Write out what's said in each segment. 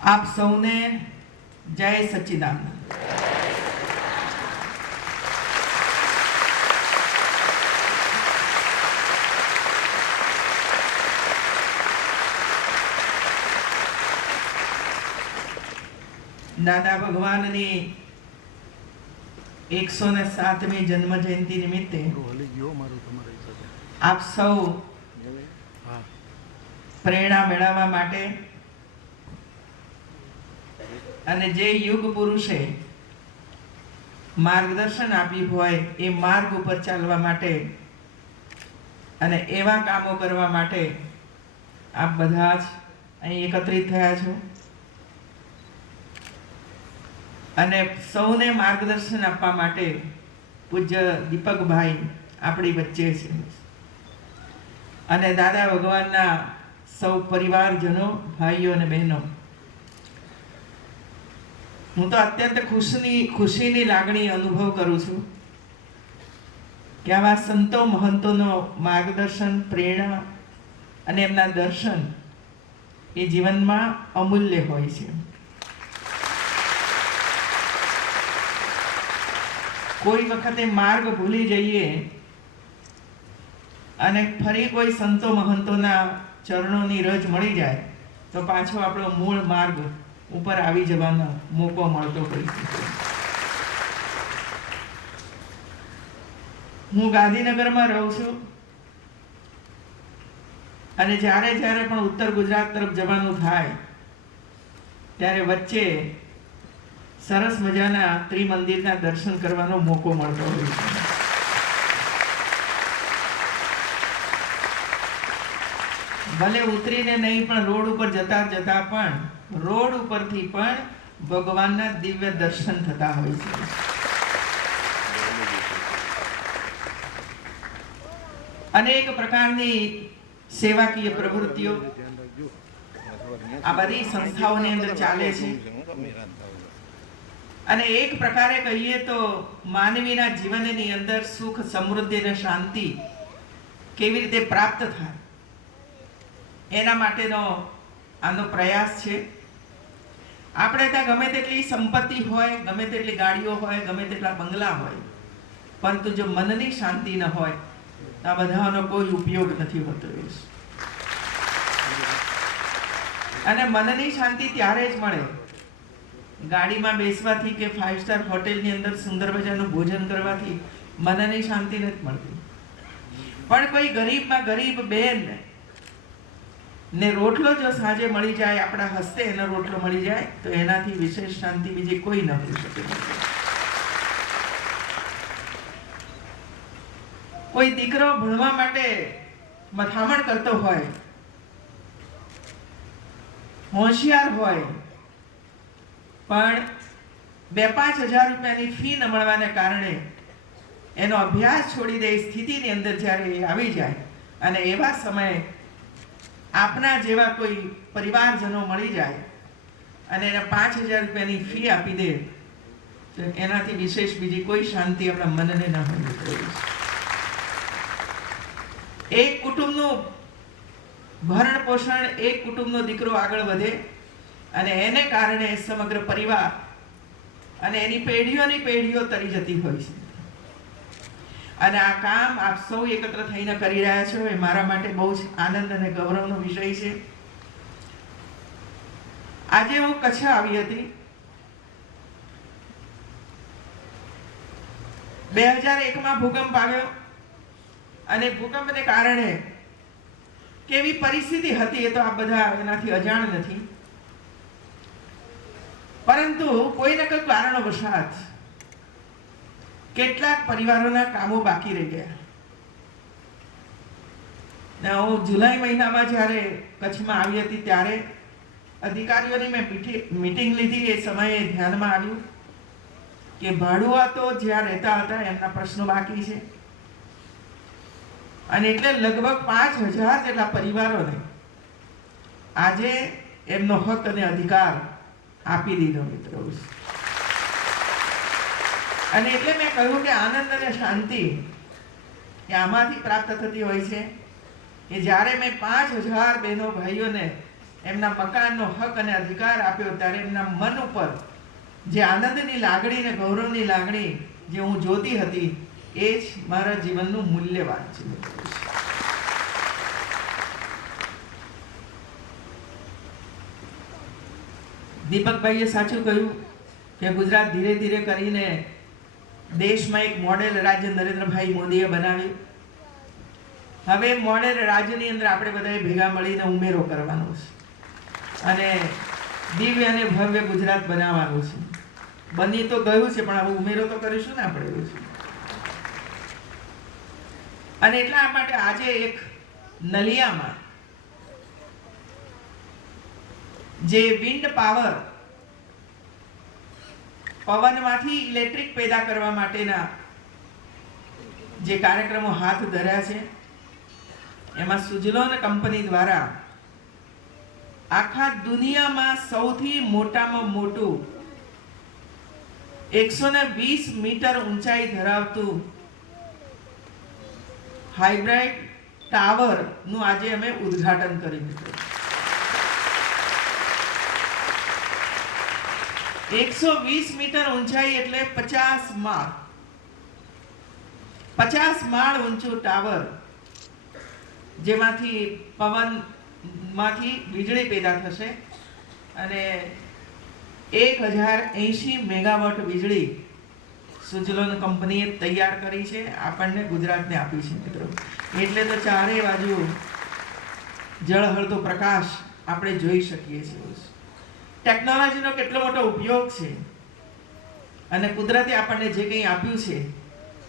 આપ સૌને જય સચ્ચિદાનંદ। દાદા ભગવાનની 107મી જન્મ જયંતિ નિમિત્તે આપ સૌ પ્રેરણા મેળવવા માટે અને જે યુગ પુરુષે માર્ગદર્શન આપ્યું હોય એ માર્ગ ઉપર ચાલવા માટે અને એવા કામો કરવા માટે આપ બધા જ અહીં એકત્રિત થયા છો અને સૌને માર્ગદર્શન આપવા માટે પૂજ્ય દીપકભાઈ આપણી વચ્ચે છે અને દાદા ભગવાનના સૌ પરિવારજનો, ભાઈઓ અને બહેનો, હું તો અત્યંત ખુશીની લાગણી અનુભવ કરું છું કે આવા સંતો મહંતોનો માર્ગદર્શન, પ્રેરણા અને એમના દર્શન એ જીવનમાં અમૂલ્ય હોય છે। કોઈ વખતે માર્ગ ભૂલી જઈએ અને ફરી કોઈ સંતો મહંતોના ચરણોની રજ મળી જાય તો પાછો આપણો મૂળ માર્ગ ઉપર આવી જવાનો મોકો મળતો હોય છે। હું ગાંધીનગરમાં રહું છું અને જ્યારે પણ ઉત્તર ગુજરાત તરફ જવાનું થાય ત્યારે વચ્ચે સરસ મજાના ત્રિમંદિરના દર્શન કરવાનો મોકો મળતો હોય છે। ભલે ઉતરીને નહીં પણ રોડ ઉપર જતા પણ રોડ ઉપરથી પણ ભગવાનના દિવ્ય દર્શન થતા હોય છે। અનેક પ્રકારની સેવાકીય પ્રવૃત્તિઓ આ બધી સંસ્થાઓની અંદર ચાલે છે અને એક પ્રકારે કહીએ તો માનવીના જીવનની અંદર સુખ, સમૃદ્ધિ અને શાંતિ કેવી રીતે પ્રાપ્ત થાય એના માટેનો આનો પ્રયાસ છે। આપણે ત્યાં ગમે તેટલી સંપત્તિ હોય, ગમે તેટલી ગાડીઓ હોય, ગમે તેટલા બંગલા હોય, પરંતુ જો મનની શાંતિ ન હોય તો આ બધાનો કોઈ ઉપયોગ નથી હોતો। અને મનની શાંતિ ત્યારે જ મળે ગાડીમાં બેસવાથી કે 5 સ્ટાર હોટેલની અંદર સુંદર મજાનું ભોજન કરવાથી મનની શાંતિ નથી મળતી, પણ કોઈ ગરીબમાં ગરીબ બેન ને રોટલો જો સાંજે મળી જાય, આપણા હસ્તે એનો રોટલો મળી જાય તો એનાથી વિશેષ શાંતિ બીજી કોઈ ન હોઈ શકે। કોઈ દીકરો ભણવા માટે મથામણ કરતો હોય, હોશિયાર હોય, પણ 2-5 હજાર રૂપિયાની ફી ન મળવાને કારણે એનો અભ્યાસ છોડી દે સ્થિતિની અંદર જ્યારે આવી જાય અને એવા સમયે આપના જેવા કોઈ પરિવારજનો મળી જાય અને એને 5,000 રૂપિયાની ફી આપી દે તો એનાથી વિશેષ બીજી કોઈ શાંતિ આપણા મનને ન હોય। એક કુટુંબનું ભરણ પોષણ, એક કુટુંબનો દીકરો આગળ વધે અને એને કારણે સમગ્ર પરિવાર અને એની પેઢીઓની પેઢીઓ તરી જતી હોય છે અને આ કામ આપ સૌ એકત્ર થઈને કરી રહ્યા છો એ મારા માટે બહુ જ આનંદ અને ગૌરવનો વિષય છે। આજે હું કચ્છ આવી હતી। 2001માં ભૂકંપ આવ્યો અને ભૂકંપને કારણે કેવી પરિસ્થિતિ હતી એ તો આપ બધા એનાથી અજાણ નથી, પરંતુ કોઈને કોઈ કારણોવશાત કેટલાક પરિવારોના કામો બાકી રહી ગયા। હું જુલાઈ મહિનામાં જ્યારે કચ્છમાં આવી હતી ત્યારે અધિકારીઓની મેં મીટિંગ લીધી। એ સમયે ધ્યાનમાં આવ્યું કે ભાડુઆ તો જ્યાં રહેતા હતા એમના પ્રશ્નો બાકી છે અને એટલે લગભગ 5,000 જેટલા પરિવારોને આજે એમનો હક અને અધિકાર આપી દીધો મિત્રો। અને એટલે મેં કહ્યું કે આનંદ અને શાંતિ એ આમાંથી પ્રાપ્ત થતી હોય છે કે જ્યારે મેં 5,000 બહેનો ભાઈઓને એમના મકાનનો હક અને અધિકાર આપ્યો, ત્યારે એમના મન ઉપર જે આનંદની લાગણી ને ગૌરવની લાગણી જે હું જોતી હતી, એ જ મારા જીવનનું મૂલ્યવાન છે. દીપકભાઈએ સાચું કહ્યું કે ગુજરાત ધીરે ધીરે કરીને દેશમાં એક મોડેલ રાજ્ય નરેન્દ્રભાઈ મોદીએ બનાવ્યું. હવે મોડેલ રાજ્યની અંદર આપણે બધાએ ભેગા મળીને ઉમેરો કરવાનો છે અને દિવ્ય અને ભવ્ય ગુજરાત બનાવવાનું છે. બની તો ગયું છે, પણ હવે ઉમેરો તો કરીશું ને આપણે. એવું છે. અને એટલા માટે આજે એક નલિયામાં જે વિન્ડ પાવર, પવનમાંથી ઇલેક્ટ્રિક પેદા કરવા માટેના જે કાર્યક્રમો હાથ ધર્યા છે, એમાં સુજલોન કંપની દ્વારા આખા દુનિયામાં સૌથી મોટામાં મોટું 120 મીટર ઊંચાઈ ધરાવતું હાઇબ્રિડ ટાવર નું આજે અમે ઉદ્ઘાટન કર્યું હતું. 120 મીટર ઊંચાઈ એટલે 50 માળ. 50 માળ ઊંચું ટાવર, જેમાંથી પવનમાંથી વીજળી પેદા થશે અને 1080 મેગાવોટ વીજળી સુજલોન કંપનીએ તૈયાર કરી છે, આપણને ગુજરાતને આપી છે મિત્રો. એટલે તો ચારે બાજુ જળહળતો પ્રકાશ આપણે જોઈ શકીએ છીએ. ટેકનોલોજીનો કેટલો મોટો ઉપયોગ છે અને કુદરતે આપણને જે કંઈ આપ્યું છે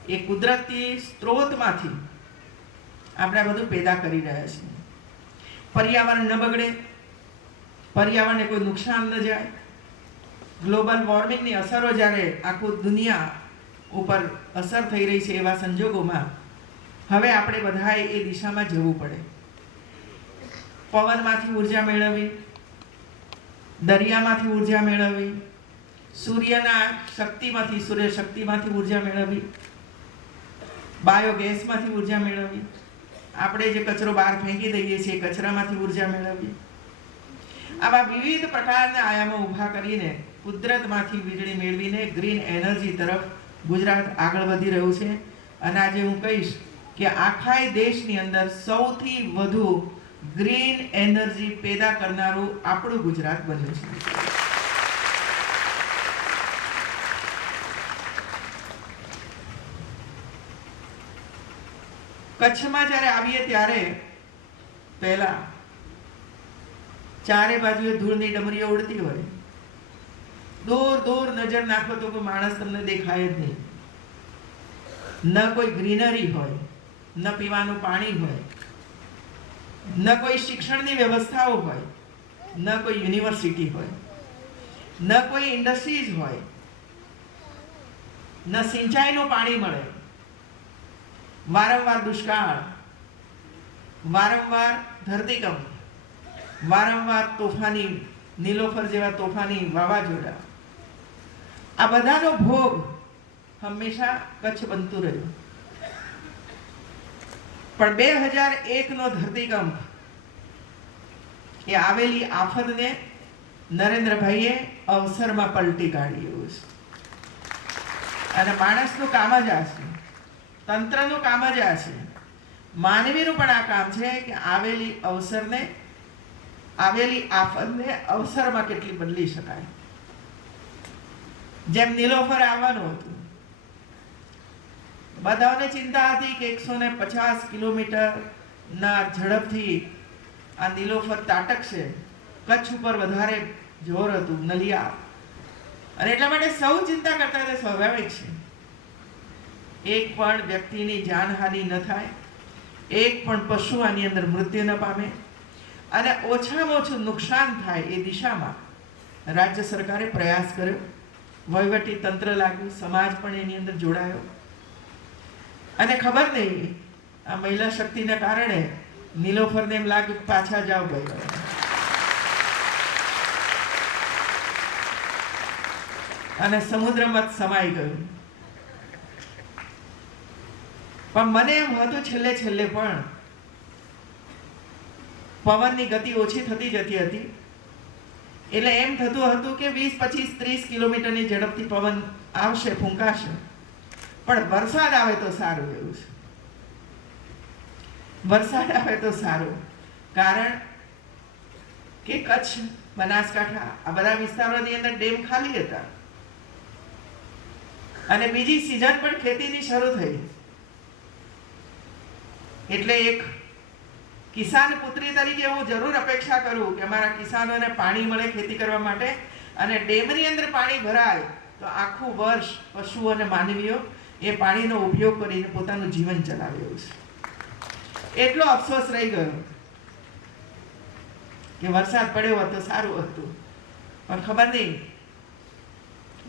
એ કુદરતી સ્ત્રોતમાંથી આપણે બધું પેદા કરી રહ્યા છીએ. પર્યાવરણ ન બગડે, પર્યાવરણને કોઈ નુકસાન ન જાય. ગ્લોબલ વોર્મિંગની અસરો જ્યારે આખું દુનિયા ઉપર અસર થઈ રહી છે, એવા સંજોગોમાં હવે આપણે બધાએ એ દિશામાં જવું પડે. પવનમાંથી ઉર્જા મેળવવી, દરિયામાંથી ઉર્જા મેળવવી, સૂર્યના શક્તિમાંથી, સૂર્ય શક્તિમાંથી ઉર્જા મેળવવી, બાયોગેસમાંથી ઉર્જા મેળવવી, આપણે જે કચરો બહાર ફેંકી દઈએ છીએ એ કચરામાંથી ઉર્જા મેળવવી. આવા વિવિધ પ્રકારના આયામો ઊભા કરીને કુદરતમાંથી વીજળી મેળવીને ગ્રીન એનર્જી તરફ ગુજરાત આગળ વધી રહ્યું છે. અને આજે હું કહીશ કે આખા દેશની અંદર સૌથી વધુ ગ્રીન એનર્જી પેદા કરનારું આપણું ગુજરાત બન્યું છે. કચ્છમાં જ્યારે આવીએ ત્યારે પહેલા ચારે બાજુએ ધૂળની ડમરીઓ ઉડતી હોય. દૂર દૂર નજર નાખો તો કોઈ માણસ તમને દેખાય જ નહીં. ન કોઈ ગ્રીનરી હોય, ન પીવાનું પાણી હોય, ન કોઈ શિક્ષણની વ્યવસ્થાઓ હોય, ન કોઈ યુનિવર્સિટી હોય, ન કોઈ ઇન્ડસ્ટ્રીઝ હોય, ન સિંચાઈનું પાણી મળે. વારંવાર દુષ્કાળ, વારંવાર ધરતીકંપ, વારંવાર તોફાની નીલોફર જેવા તોફાની વાવાઝોડા, આ બધાનો ભોગ હંમેશા કચ્છ બનતું રહ્યું. પણ 2001 નો ધરતીકંપ એ આવેલી આફતને નરેન્દ્રભાઈએ અવસરમાં પલટી કાઢી. એવું છે. અને માણસનું કામ જ આ છે, તંત્રનું કામ જ આ છે, માનવીનું પણ આ કામ છે કે આવેલી અવસરને, આવેલી આફતને અવસરમાં કેટલી બદલી શકાય. જેમ નીલોફર આવવાનું હતું, બધાને ચિંતા હતી કે 150 કિલોમીટરના ઝડપથી આ નીલોફર તાટકશે. કચ્છ ઉપર વધારે જોર હતું, નલિયા, અને એટલા માટે સૌ ચિંતા કરતા હતા. સ્વાભાવિક છે, એક પણ વ્યક્તિની જાનહાનિ ન થાય, એક પણ પશુ આની અંદર મૃત્યુ ન પામે, અને ઓછામાં ઓછું નુકસાન થાય એ દિશામાં રાજ્ય સરકારે પ્રયાસ કર્યો. વહીવટી તંત્ર લાગ્યું, સમાજ પણ એની અંદર જોડાયો. અને ખબર નહીં, આ મહિલા શક્તિને કારણે નીલોફરને એમ લાગ્યું પાછા જાઓ ભાઈ, અને સમુદ્રમાં સમાઈ ગયું. પણ મને એમ હતું છેલ્લે છેલ્લે પણ પવનની ગતિ ઓછી થતી જતી હતી. એટલે એમ થતું હતું કે 20, 25, 30 કિલોમીટરની ઝડપથી પવન આવશે, ફૂંકાશે, પણ વરસાદ આવે તો સારું. એવું છે, વરસાદ આવે તો સારું. કારણ કે કચ્છ, બનાસકાંઠા આ બધા વિસ્તારોની અંદર ડેમ ખાલી હતા અને બીજી સિઝન પણ ખેતીની શરૂ થઈ. એટલે એક કિસાન પુત્રી તરીકે હું જરૂર અપેક્ષા કરું કે અમારા કિસાનોને પાણી મળે ખેતી કરવા માટે, અને ડેમની અંદર પાણી ભરાય તો આખું વર્ષ પશુઓ અને માનવીઓ એ પાણીનો ઉપયોગ કરીને પોતાનું જીવન ચલાવ્યું છે. એટલો અફસોસ રહી ગયો કે વરસાદ પડ્યો હોત તો સારું હતું, પણ ખબર નહીં,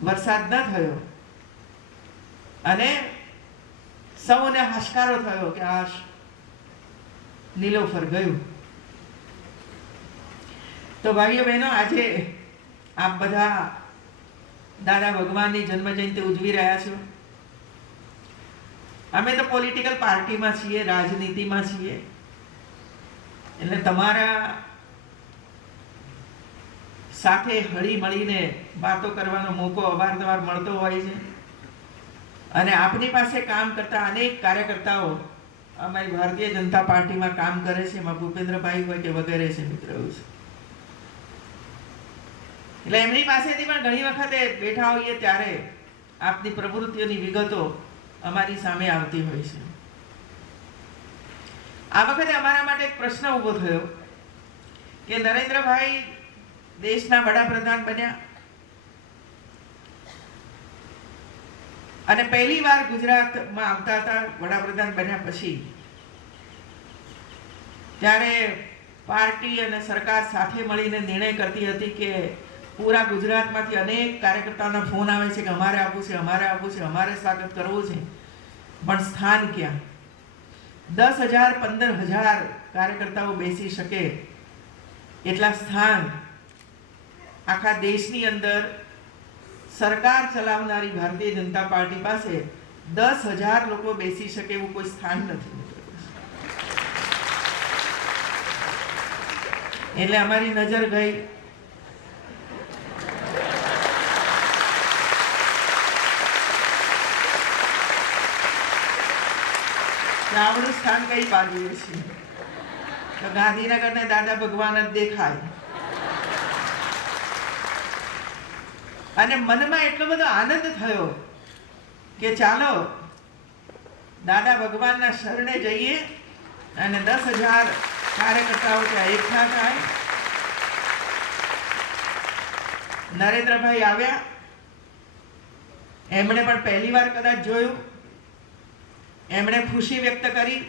વરસાદ ન થયો અને સૌને હાશકારો થયો કે આ નીલોફર ગયું. તો ભાઈઓ બહેનો, આજે આપ બધા દાદા ભગવાનની જન્મજયંતિ ઉજવી રહ્યા છો. અમે તો પોલિટિકલ પાર્ટીમાં છીએ, રાજનીતિમાં છીએ, એટલે તમારા સાથે હળી મળીને વાતો કરવાનો મોકો અવારનવાર મળતો હોય છે. અને આપની પાસે કામ કરતા અનેક કાર્યકર્તાઓ અમારી ભારતીય જનતા પાર્ટીમાં કામ કરે છે, એમાં ભૂપેન્દ્રભાઈ હોય કે વગેરે છે મિત્રો. એટલે એમની પાસેથી પણ ઘણી વખતે બેઠા હોઈએ ત્યારે આપની પ્રવૃત્તિઓની વિગતો અમારી સામે આવતી હોય છે. આ વખતે અમારા માટે એક પ્રશ્ન ઊભો થયો કે નરેન્દ્રભાઈ દેશના વડાપ્રધાન બન્યા અને પહેલી વાર ગુજરાતમાં આવતા હતા વડાપ્રધાન બન્યા પછી, ત્યારે પાર્ટી અને સરકાર સાથે મળીને નિર્ણય કરતી હતી કે પૂરા ગુજરાતમાંથી અનેક કાર્યકર્તાઓના ફોન આવે છે કે અમારે આવવું છે, અમારે આવવું છે, અમારે સ્વાગત કરવું છે, પણ સ્થાન ક્યાં? 10,000 15,000 કાર્યકર્તાઓ બેસી શકે એટલા સ્થાન આખા દેશની અંદર સરકાર ચલાવનારી ભારતીય જનતા પાર્ટી પાસે 10,000 લોકો બેસી શકે એવું કોઈ સ્થાન નથી. એટલે અમારી નજર ગઈ આવડું સ્થાન કઈ બાજુએ છે, તો ગાંધીનગર ને દાદા ભગવાન જ દેખાય. અને મનમાં એટલો બધો આનંદ થયો કે ચાલો દાદા ભગવાનના શરણે જઈએ અને 10,000 કાર્યકર્તાઓ ત્યાં એકઠા થાય. નરેન્દ્રભાઈ આવ્યા, એમણે પણ પહેલી વાર કદાચ જોયું, એમણે ખુશી વ્યક્ત કરી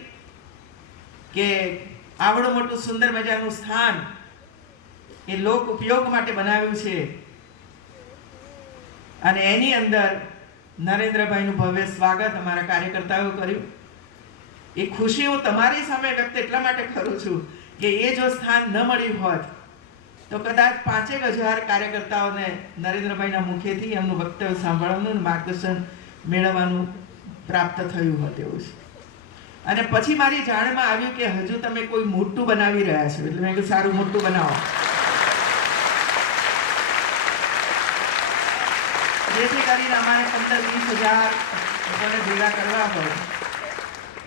કે આવડું મોટું સુંદર મજાનું સ્થાન એ લોક ઉપયોગ માટે બનાવ્યું છે અને એની અંદર નરેન્દ્રભાઈનું ભવ્ય સ્વાગત અમારા કાર્યકર્તાઓ કર્યું. એ ખુશી હું તમારી સામે વ્યક્ત એટલા માટે કરું છું કે એ જો સ્થાન ન મળ્યું હોત તો કદાચ 5,000 કાર્યકર્તાઓને નરેન્દ્રભાઈના મુખેથી એમનું વક્તવ્ય સાંભળવાનું, માર્ગદર્શન મેળવવાનું પ્રાપ્ત થયું હોત એવું છે. અને પછી મારી જાણમાં આવ્યું કે હજુ તમે કોઈ મોટું બનાવી રહ્યા છો, એટલે મેં કીધું સારું મોટું બનાવો, જેથી કરીને અમારે 15-20,000 લોકોને ભેગા કરવા હોય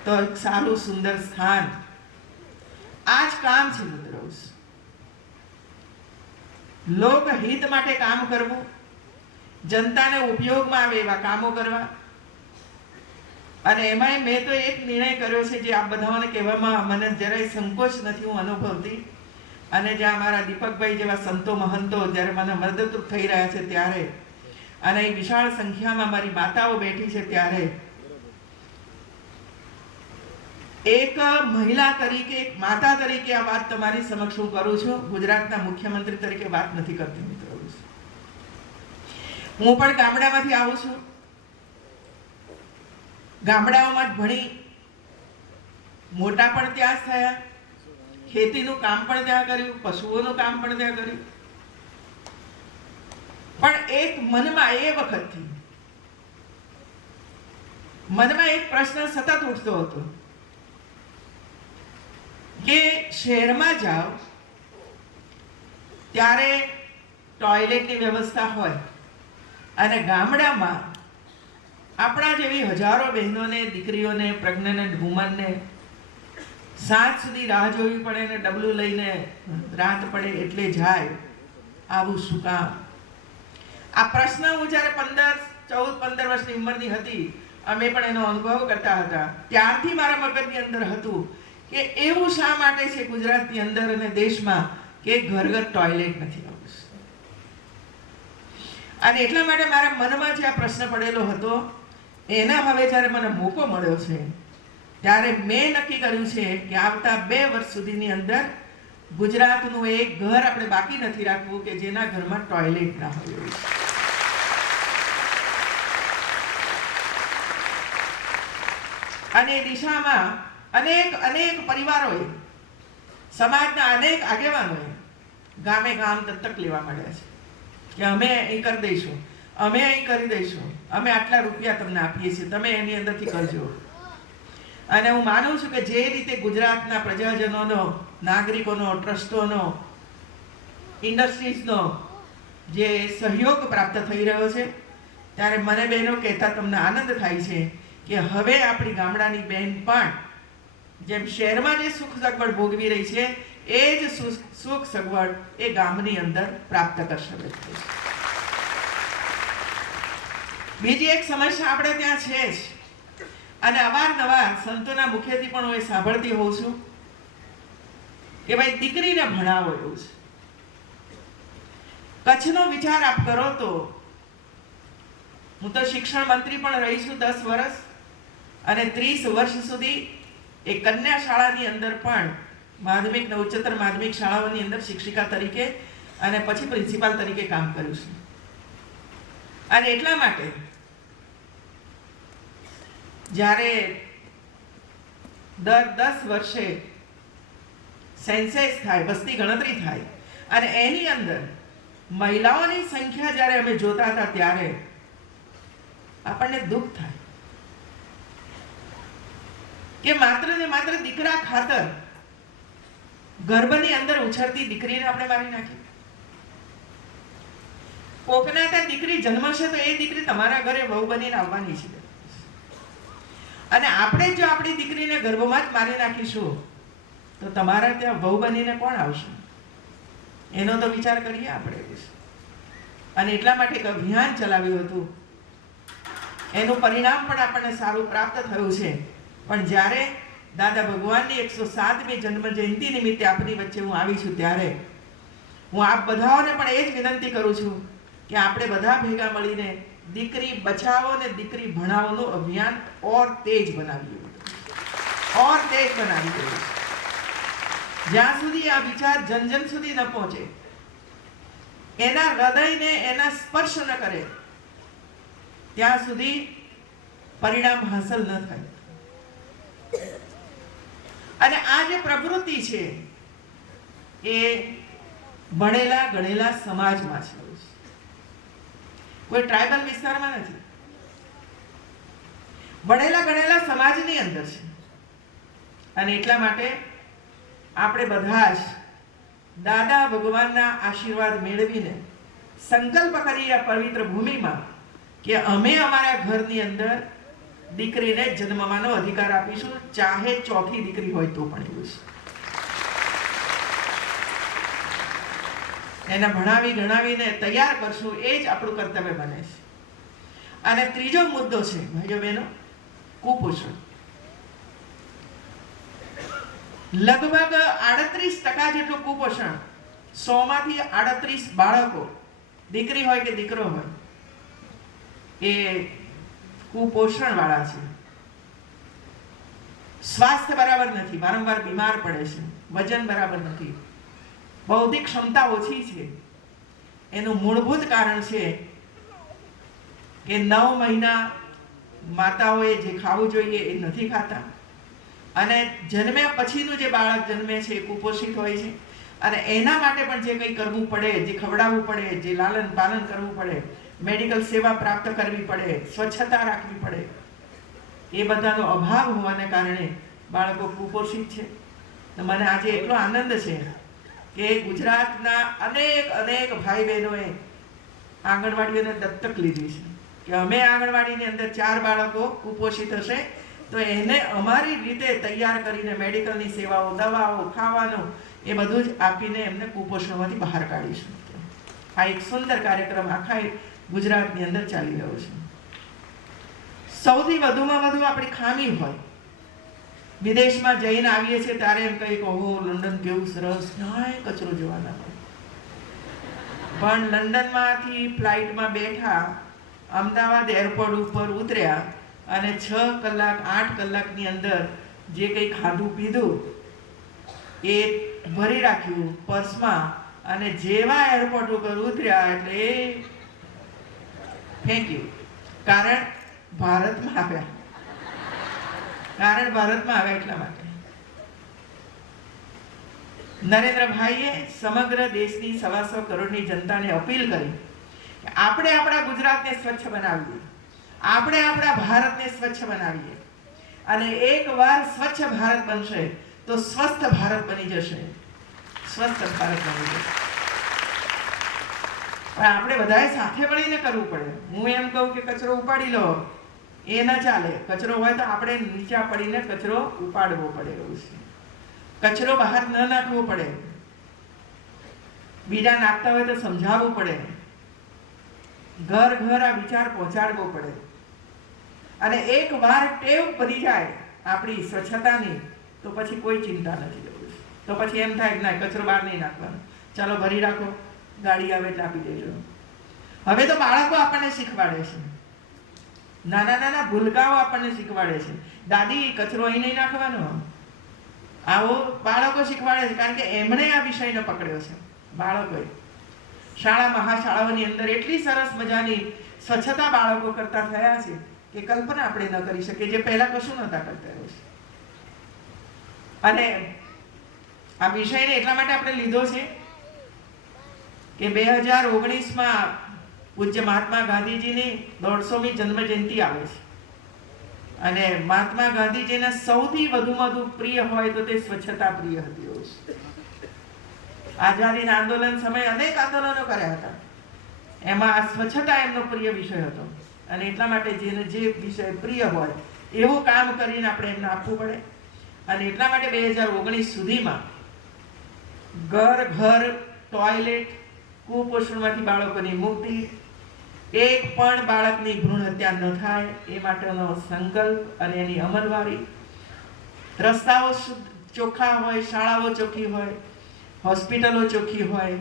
તો એક સારું સુંદર સ્થાન. આ જ કામ છે મિત્રો, લોકહિત માટે કામ કરવું, જનતાને ઉપયોગમાં આવે એવા કામો કરવા. અને એમાંય મેં તો એક નિર્ણય કર્યો છે જે આપ બધાને કહેવામાં મને જરાય સંકોચ નથી હું અનુભવતી. અને જ્યાં અમારા દીપકભાઈ જેવા સંતો મહંતો જ્યારે મને મદદરૂપ થઈ રહ્યા છે ત્યારે, અને એ વિશાળ સંખ્યામાં મારી માતાઓ બેઠી છે ત્યારે, એક મહિલા તરીકે, એક માતા તરીકે આ વાત તમારી સમક્ષ હું કરું છું. ગુજરાતના મુખ્યમંત્રી તરીકે વાત નથી કરતી મિત્રો. હું પણ ગામડામાંથી આવું છું, ગામડાઓમાં જ ભણી, મોટા પણ ત્યાં જ થયા, ખેતીનું કામ પણ ત્યાં કર્યું, પશુઓનું કામ પણ ત્યાં કર્યું. પણ એક મનમાં એ વખતથી મનમાં એક પ્રશ્ન સતત ઉઠતો હતો કે શહેરમાં જાઓ ત્યારે ટોયલેટની વ્યવસ્થા હોય અને ગામડામાં આપણા જેવી હજારો બહેનોને, દીકરીઓને, પ્રેગ્નન્ટ વુમનને સાંજ સુધી રાહ જોવી પડે ને ડબલું લઈને રાત પડે એટલે જાય. આવું શું કામ? આ પ્રશ્ન હું જ્યારે 14-15 વર્ષની ઉંમરની હતી, અમે પણ એનો અનુભવ કરતા હતા, ત્યારથી મારા મગજની અંદર હતું કે એવું શા માટે છે ગુજરાતની અંદર અને દેશમાં કે ઘર ઘર ટોયલેટ નથી આવતું. અને એટલા માટે મારા મનમાં જે આ પ્રશ્ન પડેલો હતો એના હવે જ્યારે મને મોકો મળ્યો છે ત્યારે મેં નક્કી કર્યું છે કે આવતા 2 વર્ષ સુધીની અંદર ગુજરાતનું એક ઘર આપણે બાકી નથી રાખવું કે જેના ઘરમાં ટોયલેટ ના હોય. અને દિશામાં અનેક પરિવારોએ, સમાજના અનેક આગેવાનોએ ગામે ગામ દત્તક લેવા માંડ્યા છે કે અમે અહીં કરી દઈશું, અમે અહીં કરી દઈશું, અમે આટલા રૂપિયા તમને આપીએ છીએ, તમે એની અંદરથી કરજો. અને હું માનું છું કે જે રીતે ગુજરાતના પ્રજાજનોનો, નાગરિકોનો, ટ્રસ્ટોનો, ઇન્ડસ્ટ્રીઝનો જે સહયોગ પ્રાપ્ત થઈ રહ્યો છે ત્યારે મને બહેનો કહેતા તમને આનંદ થાય છે કે હવે આપણી ગામડાની બહેન પણ જેમ શહેરમાં જે સુખ સગવડ ભોગવી રહી છે એ જ સુખ સગવડ એ ગામની અંદર પ્રાપ્ત કરશે. બીજી એક સમસ્યા આપણે ત્યાં છે જ, અને અવારનવાર સંતોના મુખેથી પણ હું એ સાંભળતી હોઉં છું કે ભાઈ દીકરીને ભણાવો એવું છે. કચ્છનો વિચાર આપ કરો તો હું તો શિક્ષણ મંત્રી પણ રહી છું 10 વર્ષ, અને 30 વર્ષ સુધી એ કન્યા શાળાની અંદર પણ માધ્યમિક અને ઉચ્ચતર માધ્યમિક શાળાઓની અંદર શિક્ષિકા તરીકે અને પછી પ્રિન્સિપાલ તરીકે કામ કર્યું છે. અને એટલા માટે જ્યારે દર 10 વર્ષે સેન્સસ થાય, વસ્તી ગણતરી થાય, અને એની અંદર મહિલાઓની સંખ્યા જ્યારે અમે જોતા હતા ત્યારે આપણને દુઃખ થાય કે માત્ર ને માત્ર દીકરા ખાતર ગર્ભની અંદર ઉછળતી દીકરીને આપણે મારી નાખી. કોકના ત્યાં દીકરી જન્મશે તો એ દીકરી તમારા ઘરે વહુ બનીને આવવાની છે, અને આપણે જો આપણી દીકરીને ગર્ભમાં જ મારી નાખીશું તો તમારા ત્યાં વહુ બનીને કોણ આવશે? એનો તો વિચાર કરીએ આપણે. અને એટલા માટે એક અભિયાન ચલાવ્યું હતું, એનું પરિણામ પણ આપણને સારું પ્રાપ્ત થયું છે. પણ જ્યારે દાદા ભગવાનની 107મી જન્મ જયંતિ નિમિત્તે આપની વચ્ચે હું આવી છું ત્યારે હું આપ બધાઓને પણ એ જ વિનંતી કરું છું કે આપણે બધા ભેગા મળીને દીકરી બચાવો ને દીકરી ભણાવોનું અભિયાન ઓર તેજ બનાવીએ, ઓર તેજ બનાવીએ. જ્યાં સુધી આ વિચાર જન જન સુધી ન પહોંચે, એના હૃદયને એના સ્પર્શ ન કરે, ત્યાં સુધી પરિણામ હાંસલ ન થાય. અને આ જે પ્રવૃત્તિ છે એ ભણેલા ગણેલા સમાજમાં છે, કોઈ ટ્રાઇબલ વિસ્તારમાં નથી. ભણેલા ગણેલા સમાજની અંદર છે. અને એટલા માટે આપણે બધા જ દાદા ભગવાનના આશીર્વાદ મેળવીને સંકલ્પ કરી આ પવિત્ર ભૂમિમાં કે અમે અમારા ઘરની અંદર દીકરીને જન્મવાનો અધિકાર આપીશું, ચાહે ચોથી દીકરી હોય તો પણ એવું છે. એને ભણાવી ગણાવીને તૈયાર કરશું, એ જ આપણું કર્તવ્ય બને છે. અને ત્રીજો મુદ્દો છે ભાઈઓ બહેનો, કુપોષણ. લગભગ 38% જેટલું કુપોષણ, 100 માંથી 38 બાળકો, દીકરી હોય કે દીકરો હોય, એ કુપોષણ વાળા છે. સ્વાસ્થ્ય બરાબર નથી, વારંવાર બીમાર પડે છે, વજન બરાબર નથી, બૌદ્ધિક ક્ષમતા ઓછી છે. એનું મૂળભૂત કારણ છે કે 9 મહિના માતાઓએ જે ખાવું જોઈએ એ નથી ખાતા, અને જન્મ્યા પછીનું જે બાળક જન્મે છે એ કુપોષિત હોય છે. અને એના માટે પણ જે કંઈ કરવું પડે, જે ખવડાવવું પડે, જે લાલન પાલન કરવું પડે, મેડિકલ સેવા પ્રાપ્ત કરવી પડે, સ્વચ્છતા રાખવી પડે, એ બધાનો અભાવ હોવાને કારણે બાળકો કુપોષિત છે. મને આજે એટલો આનંદ છે કે ગુજરાતના અનેક અનેક ભાઈ બહેનોએ આંગણવાડીઓને દત્તક લીધી છે કે અમે આંગણવાડીની અંદર 4 બાળકો કુપોષિત હશે તો એને અમારી રીતે તૈયાર કરીને મેડિકલની સેવાઓ, દવાઓ, ખાવાનું એ બધું જ આપીને એમને કુપોષણમાંથી બહાર કાઢીશું. આ એક સુંદર કાર્યક્રમ આખા ગુજરાતની અંદર ચાલી રહ્યો છે. સૌથી વધુમાં વધુ આપણી ખામી હોય, વિદેશમાં જઈને આવીએ છીએ ત્યારે એમ કહીએ કે ઓહો લંડન કેવું સરસ, ક્યાંય કચરો જોવા ના મળે. પણ લંડનમાંથી ફ્લાઇટમાં બેઠા, અમદાવાદ એરપોર્ટ ઉપર ઉતર્યા અને 6 કલાક 8 કલાકની અંદર જે કંઈ ખાધું પીધું એ ભરી રાખ્યું પર્સમાં અને જેવા એરપોર્ટ ઉપર ઉતર્યા એટલે એ ફેંક્યું. કારણ ભારતમાં આવ્યા એટલા માટે. નરેન્દ્રભાઈએ સમગ્ર દેશની 125 કરોડની જનતાને અપીલ કરી કે આપણે આપણા ગુજરાતને સ્વચ્છ બનાવીએ, આપણે આપણા ભારતને સ્વચ્છ બનાવીએ અને એકવાર સ્વચ્છ ભારત બનશે તો સ્વસ્થ ભારત બની જશે. સ્વસ્થ ભારત બની જશે. પણ આપણે બધાએ સાથે મળીને કરવું પડે. હું એમ કહું કે કચરો ઉપાડી લો એ ન ચાલે. કચરો હોય તો આપણે નીચા પડીને કચરો ઉપાડવો પડે. એવું છે. કચરો બહાર ન નાખવો પડે. બીજા નાખતા હોય તો સમજાવવું પડે. ઘર ઘર આ વિચાર પહોંચાડવો પડે. અને એક વાર ટેવ પડી જાય આપણી સ્વચ્છતાની તો પછી કોઈ ચિંતા નથી. તો પછી એમ થાય કે ના કચરો બહાર નહીં નાખવાનો, ચાલો ભરી રાખો, ગાડી આવે એટલે આપી દેજો. હવે તો બાળકો આપણને શીખવાડે છે, નાના નાના ભૂલકાઓ આપણને શીખવાડે છે, દાદી કચરો અહીં નહીં નાખવાનો. આવો બાળકો શીખવાડે છે કારણ કે એમણે આ વિષયને પકડ્યો છે. બાળકોએ શાળા મહાશાળાઓની અંદર એટલી સરસ મજાની સ્વચ્છતા બાળકો કરતા થયા છે કે કલ્પના આપણે ન કરી શકીએ, જે પહેલા કશું નહોતા કરતા. અને આ વિષયને એટલા માટે આપણે લીધો છે કે 2019માં પૂજ્ય મહાત્મા ગાંધીજીની 150મી જન્મ જયંતિ આવે છે અને મહાત્મા ગાંધીજીને સૌથી વધુ પ્રિય હોય તો તે સ્વચ્છતા પ્રિય હતી. આઝાદીના આંદોલન સમયે અનેક આંદોલનો કર્યા હતા, એમાં આ સ્વચ્છતા એમનો પ્રિય વિષય હતો અને એટલા માટે જેને જે વિષય પ્રિય હોય એવું કામ કરીને આપણે એમને આપવું પડે. અને એટલા માટે 2019 સુધીમાં ઘર ઘર ટોયલેટ, કુપોષણમાંથી બાળકોની મુક્તિ, એક પણ બાળકની ભ્રૂણ હત્યા ન થાય એ માટેનો સંકલ્પ અને એની અમલવારી, રસ્તાઓ ચોખ્ખા હોય, શાળાઓ ચોખ્ખી હોય, હોસ્પિટલો ચોખ્ખી હોય,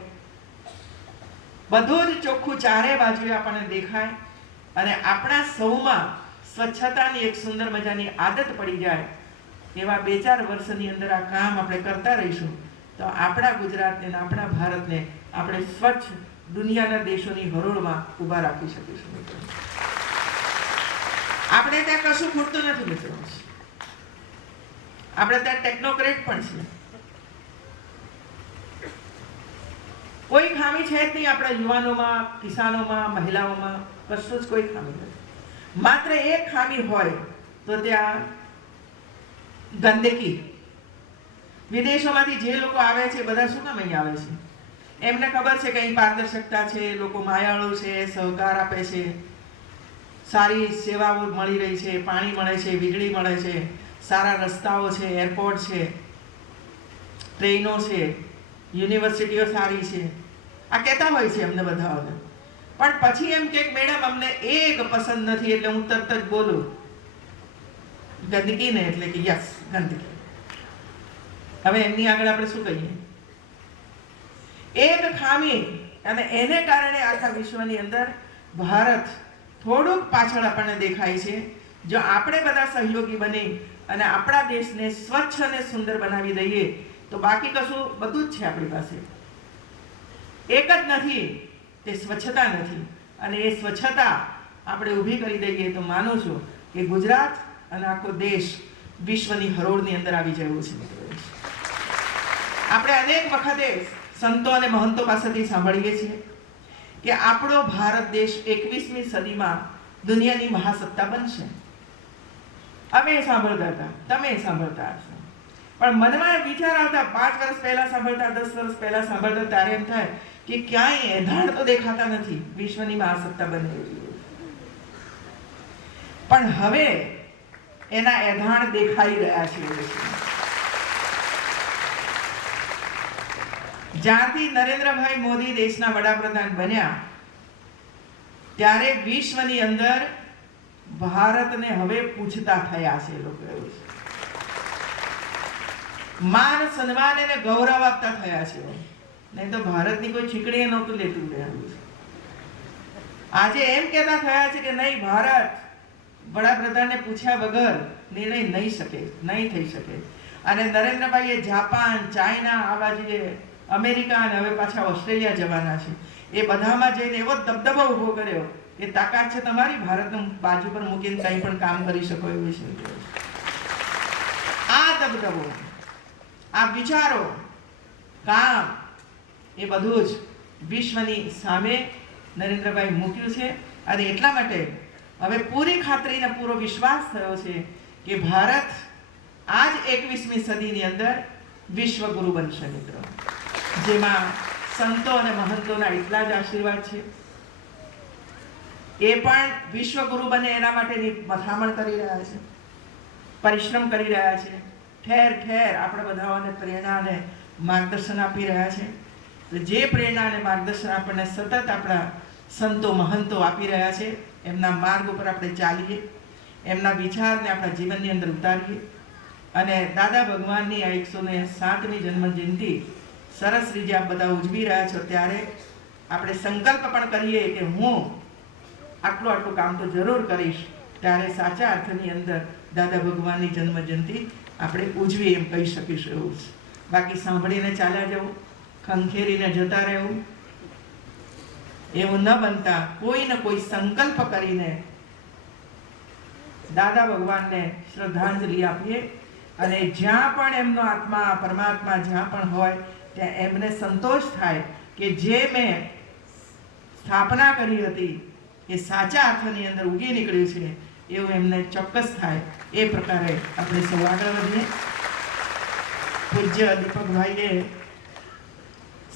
બધું જ ચોખ્ખું ચારે બાજુએ આપણને દેખાય અને આપણા સૌમાં સ્વચ્છતાની એક સુંદર મજાની આદત પડી જાય. એવા 2-4 વર્ષની અંદર આ કામ આપણે કરતા રહીશું તો આપણા ગુજરાતને અને આપણા ભારતને આપણે સ્વચ્છ દુનિયાના દેશોની હરોળમાં ઊભા રાખી શકીશું. આપણે ત્યાં કશું ખૂટતું નથી મિત્રો. આપણે ત્યાં ટેકનોક્રેટ પણ છે. કોઈ ખામી છે જ નહીં આપણા યુવાનોમાં, કિસાનોમાં, મહિલાઓમાં, કશું જ કોઈ ખામી નથી. માત્ર એક ખામી હોય તો ત્યાં ગંદકી. વિદેશોમાંથી જે લોકો આવે છે બધા શું કામ અહીં આવે છે? એમને ખબર છે કે અહીં પારદર્શકતા છે, લોકો માયાળુ છે, સહકાર આપે છે, સારી સેવાઓ મળી રહી છે, પાણી મળે છે, વીજળી મળે છે, સારા રસ્તાઓ છે, એરપોર્ટ છે, ટ્રેનો છે, યુનિવર્સિટીઓ સારી છે. આ કહેતા હોય છે અમને બધાઓને. પણ પછી એમ કે મેડમ અમને એક પસંદ નથી એટલે હું તરત જ બોલું ગંદકી ને એટલે કે યસ ગંદકી. હવે એમની આગળ આપણે શું કહીએ? એક ખામી અને એને કારણે આખા વિશ્વની અંદર ભારત થોડુંક પાછળ આપણને દેખાય છે. જો આપણે બધા સહયોગી બની અને આપણા દેશને સ્વચ્છ અને સુંદર બનાવી દઈએ તો બાકી કશું બધું જ છે આપણી પાસે. એક જ નથી, તે સ્વચ્છતા નથી. અને એ સ્વચ્છતા આપણે ઊભી કરી દઈએ તો માનું છું કે ગુજરાત અને આખો દેશ વિશ્વની હરોળની અંદર આવી જવું છે. આપણે અનેક વખતે સંતો અને મહંતો પાસેથી સાંભળીએ છીએ કે આપણો ભારત દેશ 21મી સદીમાં દુનિયાની મહાસત્તા બનશે. અમે સાંભળતા હતા, તમે સાંભળતા હશો. પણ મનમાં વિચાર આવતા 5 વર્ષ પહેલા સાંભળતા, 10 વર્ષ પહેલા સાંભળતા, ત્યારે એમ થાય કે ક્યાંય એધાણ તો દેખાતા નથી, વિશ્વની મહાસત્તા બની રહી. પણ હવે એના એધાણ દેખાઈ રહ્યા છે. જ્યારથી નરેન્દ્રભાઈ મોદી દેશના વડાપ્રધાન બન્યા ત્યારે વિશ્વની અંદર ભારતને હવે પૂછતા થયા છે લોકો. એવું છે, માન સન્માન અને ગૌરવ આપતા થયા છે. નહીં તો ભારતની કોઈ છીકડીએ નહોતું લેતું રહેલું છે. આજે એમ કહેતા થયા છે કે નહીં, ભારત વડાપ્રધાનને પૂછ્યા વગર નિર્ણય નહીં થઈ શકે. અને નરેન્દ્રભાઈએ જાપાન, ચાઇના, આવા જે અમેરિકા અને હવે પાછા ઓસ્ટ્રેલિયા જવાના છે, એ બધામાં જઈને એવો દબદબો ઊભો કર્યો કે તાકાત છે તમારી, ભારતને બાજુ પર મૂકીને કંઈ પણ કામ કરી શકો એવું છે. આ દબદબો, આ વિચારો, કામ, એ બધું જ વિશ્વની સામે નરેન્દ્રભાઈ મૂક્યું છે. અને એટલા માટે હવે પૂરી ખાતરી અને પૂરો વિશ્વાસ થયો છે કે ભારત આજ 21મી સદીની અંદર વિશ્વગુરુ બનશે મિત્રો, જેમાં સંતો અને મહંતોના એટલા જ આશીર્વાદ છે. એ પણ વિશ્વગુરુ બને એના માટેની મથામણ કરી રહ્યા છે, પરિશ્રમ કરી રહ્યા છે, ઠેર ઠેર આપણે બધાઓને પ્રેરણા અને માર્ગદર્શન આપી રહ્યા છે. જે પ્રેરણા અને માર્ગદર્શન આપણને સતત આપણા સંતો મહંતો આપી રહ્યા છે, એમના માર્ગ ઉપર આપણે ચાલીએ, એમના વિચારને આપણા જીવનની અંદર ઉતારીએ. અને દાદા ભગવાનની આ 107મી જન્મ જયંતિ સરસ રીતે આપ બધા ઉજવી રહ્યા છો, ત્યારે આપણે સંકલ્પ પણ કરીએ કે હું આટલું કામ તો જરૂર કરીશ. ત્યારે સાચા અર્થની અંદર દાદા ભગવાનની જન્મ જયંતિ આપણે ઉજવી એમ કહી શકીશું એવું છે. બાકી સાંભળીને ચાલ્યા જવું, ખંખેરીને જતા રહેવું, એવું ન બનતા કોઈને કોઈ સંકલ્પ કરીને દાદા ભગવાનને શ્રદ્ધાંજલિ આપીએ. અને જ્યાં પણ એમનો આત્મા, પરમાત્મા જ્યાં પણ હોય ત્યાં એમને સંતોષ થાય કે જે મેં સ્થાપના કરી હતી એ સાચા અર્થની અંદર ઉગી નીકળ્યું છે, એવું એમને ચોક્કસ થાય. એ પ્રકારે આપણે સૌ આગળ વધીએ. પૂજ્ય દીપકભાઈએ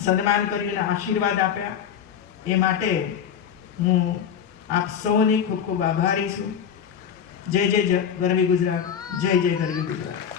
સન્માન કરીને આશીર્વાદ આપ્યા, એ માટે હું આપ સૌની ખૂબ ખૂબ આભારી છું. જય જય ગરવી ગુજરાત, જય જય ગરવી ગુજરાત.